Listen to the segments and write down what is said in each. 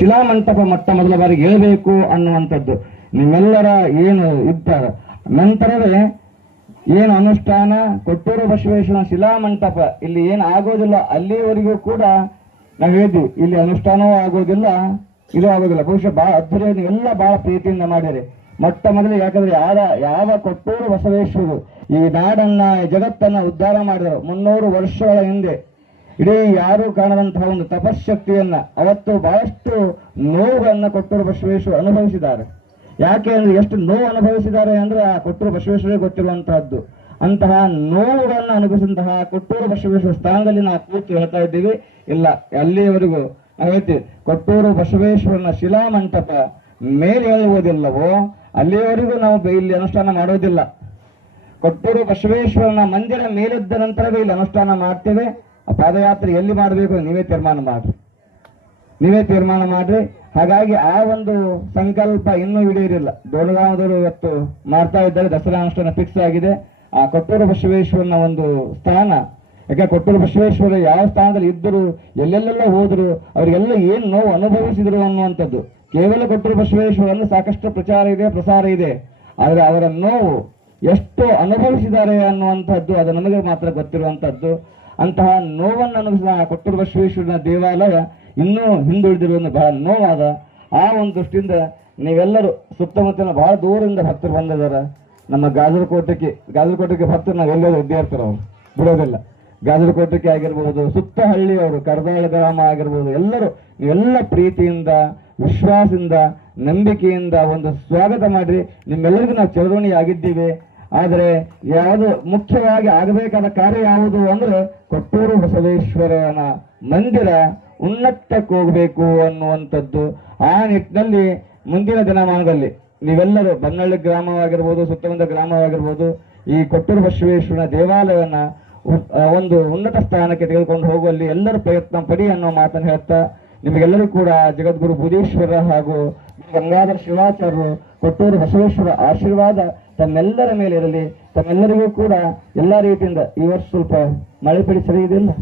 ಶಿಲಾಮಂಟಪ ಮೊದಲ ಬಾರಿಗೆ ಹೇಳಬೇಕು ಅನ್ನುವಂಥದ್ದು ನಿಮ್ಮೆಲ್ಲರ ಏನು ಇರ್ತಾರೆ. ನಂತರವೇ ಏನು ಅನುಷ್ಠಾನ ಕೊಟ್ಟೂರು ಬಸವೇಶ್ವರ ಶಿಲಾಮಂಟಪ ಇಲ್ಲಿ ಏನು ಆಗೋದಿಲ್ಲ ಅಲ್ಲಿವರೆಗೂ ಕೂಡ ನಾವು ಹೇಳಿದ್ವಿ, ಇಲ್ಲಿ ಅನುಷ್ಠಾನವೂ ಆಗೋದಿಲ್ಲ, ಇದು ಆಗೋದಿಲ್ಲ. ಬಹುಶಃ ಬಹಳ ಅದ್ಭುತ, ನೀವೆಲ್ಲ ಬಹಳ ಪ್ರೀತಿಯಿಂದ ಮಾಡಿರಿ. ಮೊದಲು ಯಾಕಂದ್ರೆ ಯಾವ ಕೊಟ್ಟೂರು ಬಸವೇಶ್ವರರು ಈ ನಾಡನ್ನ ಜಗತ್ತನ್ನ ಉದ್ಧಾರ ಮಾಡಿದರು 300 ವರ್ಷಗಳ ಹಿಂದೆ, ಇಡೀ ಯಾರು ಕಾಣದಂತಹ ಒಂದು ತಪಶಕ್ತಿಯನ್ನ ಅವತ್ತು ಬಹಳಷ್ಟು ನೋವುಗಳನ್ನ ಕೊಟ್ಟೂರು ಬಸವೇಶ್ವರ ಅನುಭವಿಸಿದ್ದಾರೆ. ಯಾಕೆ ಅಂದ್ರೆ ಎಷ್ಟು ನೋವು ಅನುಭವಿಸಿದ್ದಾರೆ ಅಂದ್ರೆ ಆ ಕೊಟ್ಟೂರು ಬಸವೇಶ್ವರಿಗೆ ಗೊತ್ತಿರುವಂತಹದ್ದು. ಅಂತಹ ನೋವುಗಳನ್ನ ಅನುಭವಿಸಿದಂತಹ ಕೊಟ್ಟೂರು ಬಸವೇಶ್ವರ ಸ್ಥಾನದಲ್ಲಿ ನಾವು ಕೂತು ಹೇಳ್ತಾ ಇದ್ದೀವಿ. ಇಲ್ಲ, ಅಲ್ಲಿಯವರೆಗೂ ನಾವು ಹೇಳ್ತೀವಿ, ಕೊಟ್ಟೂರು ಬಸವೇಶ್ವರನ ಶಿಲಾಮಂಟಪ ಮೇಲೆ ಹೇಳುವುದಿಲ್ಲವೋ ಅಲ್ಲಿಯವರೆಗೂ ನಾವು ಇಲ್ಲಿ ಅನುಷ್ಠಾನ ಮಾಡೋದಿಲ್ಲ. ಕೊಟ್ಟೂರು ಬಸವೇಶ್ವರನ ಮಂದಿರ ಮೇಲಿದ್ದ ನಂತರವೇ ಇಲ್ಲಿ ಅನುಷ್ಠಾನ ಮಾಡ್ತೇವೆ. ಪಾದಯಾತ್ರೆ ಎಲ್ಲಿ ಮಾಡಬೇಕು ನೀವೇ ತೀರ್ಮಾನ ಮಾಡ್ರಿ. ಹಾಗಾಗಿ ಆ ಒಂದು ಸಂಕಲ್ಪ ಇನ್ನೂ ಈಡೇರಿಲ್ಲ. ದೊಡ್ಡಗಾಮದವರು ಇವತ್ತು ಮಾಡ್ತಾ ಇದ್ದಾರೆ, ದಸರಾ ಅನುಷ್ಠಾನ ಫಿಕ್ಸ್ ಆಗಿದೆ. ಆ ಕೊಟ್ಟೂರು ಬಸವೇಶ್ವರನ ಒಂದು ಸ್ಥಾನ, ಯಾಕೆ ಕೊಟ್ಟೂರು ಬಸವೇಶ್ವರ ಯಾವ ಸ್ಥಾನದಲ್ಲಿ ಇದ್ದರು, ಎಲ್ಲೆಲ್ಲೆಲ್ಲ ಹೋದ್ರು, ಅವರಿಗೆಲ್ಲ ಏನ್ ನೋವು ಅನುಭವಿಸಿದ್ರು ಅನ್ನುವಂಥದ್ದು. ಕೇವಲ ಕೊಟ್ಟೂರು ಬಸವೇಶ್ವರನ್ನು ಸಾಕಷ್ಟು ಪ್ರಸಾರ ಇದೆ, ಆದರೆ ಅವರ ನೋವು ಎಷ್ಟು ಅನುಭವಿಸಿದ್ದಾರೆ ಅನ್ನುವಂಥದ್ದು ಅದು ನಮಗೆ ಮಾತ್ರ ಗೊತ್ತಿರುವಂಥದ್ದು. ಅಂತಹ ನೋವನ್ನು ಅನುಭವಿಸಿದ ಕೊಟ್ಟೂರು ಬಸವೇಶ್ವರನ ದೇವಾಲಯ ಇನ್ನೂ ಹಿಂದುಳಿದಿರುವುದು ಬಹಳ ನೋವಾದ. ಆ ಒಂದು ದೃಷ್ಟಿಯಿಂದ ನೀವೆಲ್ಲರೂ ಸುತ್ತಮುತ್ತಲಿನ ಬಹಳ ದೂರದಿಂದ ಭಕ್ತರು ಬಂದಿದ್ದಾರೆ. ನಮ್ಮ ಗಾಜಲಕೋಟೆಗೆ ಭಕ್ತರು ನಾವೆಲ್ಲರೂ ವಿದ್ಯಾರ್ಥಿರು, ಅವರು ಬಿಡೋದಿಲ್ಲ. ಗಾಜಲಕೋಟೆಗೆ ಆಗಿರ್ಬೋದು, ಸುತ್ತ ಹಳ್ಳಿಯವರು, ಕರ್ದಾಳ ಗ್ರಾಮ ಆಗಿರ್ಬೋದು, ನೀವೆಲ್ಲ ಪ್ರೀತಿಯಿಂದ, ವಿಶ್ವಾಸದಿಂದ, ನಂಬಿಕೆಯಿಂದ ಒಂದು ಸ್ವಾಗತ ಮಾಡ್ರಿ. ನಿಮ್ಮೆಲ್ಲರಿಗೂ ನಾವು ಚರವಣಿ ಆಗಿದ್ದೀವಿ. ಆದರೆ ಯಾವುದು ಮುಖ್ಯವಾಗಿ ಆಗಬೇಕಾದ ಕಾರ್ಯ ಯಾವುದು ಅಂದ್ರೆ ಕೊಟ್ಟೂರು ಬಸವೇಶ್ವರನ ಮಂದಿರ ಉನ್ನತಕ್ಕೆ ಹೋಗಬೇಕು ಅನ್ನುವಂಥದ್ದು. ಆ ನಿಟ್ಟಿನಲ್ಲಿ ಮುಂದಿನ ದಿನಮಾನದಲ್ಲಿ ನೀವೆಲ್ಲರೂ ಬನ್ನಳ್ಳಿ ಗ್ರಾಮವಾಗಿರ್ಬೋದು, ಸುತ್ತಮುತ್ತ ಗ್ರಾಮವಾಗಿರ್ಬೋದು, ಈ ಕೊಟ್ಟೂರು ಬಸವೇಶ್ವರನ ದೇವಾಲಯವನ್ನ ಒಂದು ಉನ್ನತ ಸ್ಥಾನಕ್ಕೆ ತೆಗೆದುಕೊಂಡು ಹೋಗುವಲ್ಲಿ ಎಲ್ಲರೂ ಪ್ರಯತ್ನ ಪಡಿ ಅನ್ನೋ ಮಾತನ್ನು ಹೇಳ್ತಾ, ನಿಮಗೆಲ್ಲರೂ ಕೂಡ ಜಗದ್ಗುರು ಬುಧೇಶ್ವರ ಹಾಗೂ ಗಂಗಾಧರ ಶಿವಾಚಾರ್ಯರು ಕೊಟ್ಟೂರು ಬಸವೇಶ್ವರ ಆಶೀರ್ವಾದ ತಮ್ಮೆಲ್ಲರ ಮೇಲೆ ಇರಲಿ. ತಮ್ಮೆಲ್ಲರಿಗೂ ಕೂಡ ಎಲ್ಲಾ ರೀತಿಯಿಂದ ಈ ವರ್ಷ ಸ್ವಲ್ಪ ಮಳೆ ಪಡಿ ಸರಿ ಇದೆಯಲ್ಲ,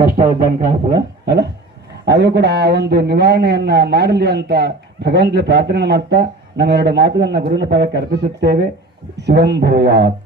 ಕಷ್ಟ ಇದ್ದಂಗೆ ಕಾಣಿಸ್ತದ ಅಲ್ಲ, ಆದ್ರೂ ಕೂಡ ಆ ಒಂದು ನಿವಾರಣೆಯನ್ನ ಮಾಡಲಿ ಅಂತ ಭಗವಂತನಲ್ಲಿ ಪ್ರಾರ್ಥನೆ ಮಾಡ್ತಾ ನಮ್ಮ 2 ಮಾತುಗಳನ್ನ ಗುರುವಿನ ಪಾದಕ್ಕೆ ಅರ್ಪಿಸುತ್ತೇವೆ. ಶಿವಂ ಭೂಯಾತ್.